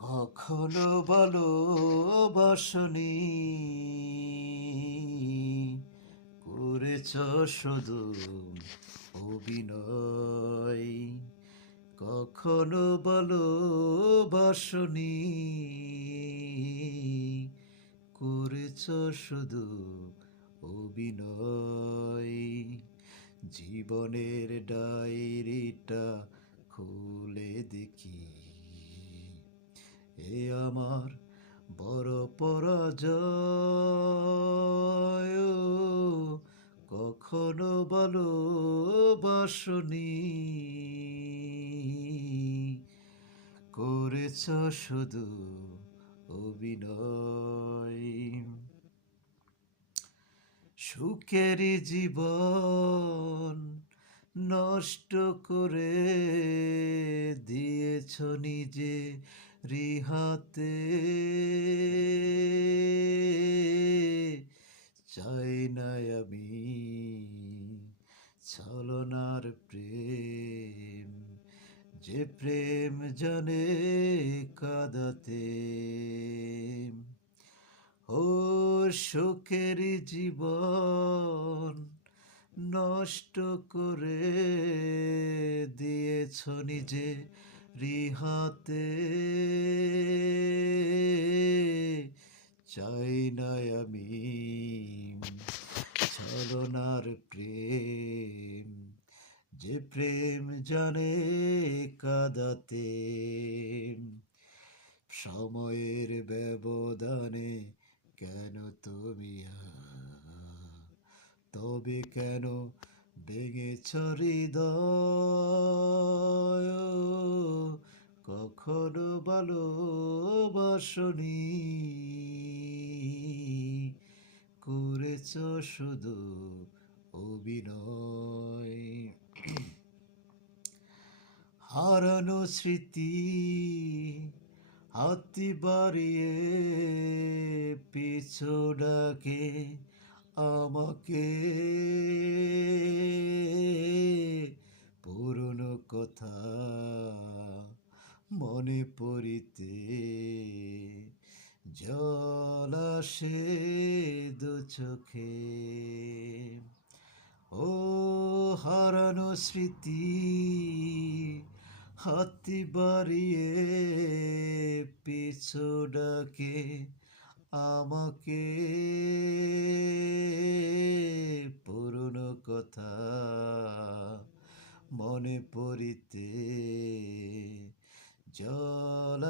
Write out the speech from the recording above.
কখনো ভালোবাসনি, করেছ শুধু অভিনয়। কখনো ভালোবাসনি, করেছ শুধু অভিনয়। জীবনের ডায়েরিটা খুলে দেখি, এ আমার বড় পরাজয়। কখনো ভালোবাসনি, করেছ শুধু অভিনয়। সুখের জীবন নষ্ট করে দিয়েছ নিজে রিহাতে। চাই না আমি ছলনার প্রেম, যে প্রেম জানে কাঁদাতে। ও সুখের জীবন নষ্ট করে দিয়েছ নিজে রিহাতে। চাই না আমি ছলনার প্রেম, যে প্রেম জানে কাঁদাতে। সময়ের ব্যবধানে কেন তুমি তবে কেন ভেঙেছ হৃদয়? কখনো ভালোবাসনি, করেছ শুধু অভিনয়। হারানো স্মৃতি হাতি বাড়িয়ে পিছু ডাকে আমাকে। পুরনো কথা মনে পড়িতে জল আসে দু চোখে। ও হারানো স্মৃতি হাতি বাড়িয়ে পিছু ডাকে আমাকে। পুরনো কথা মনে পড়িতে জল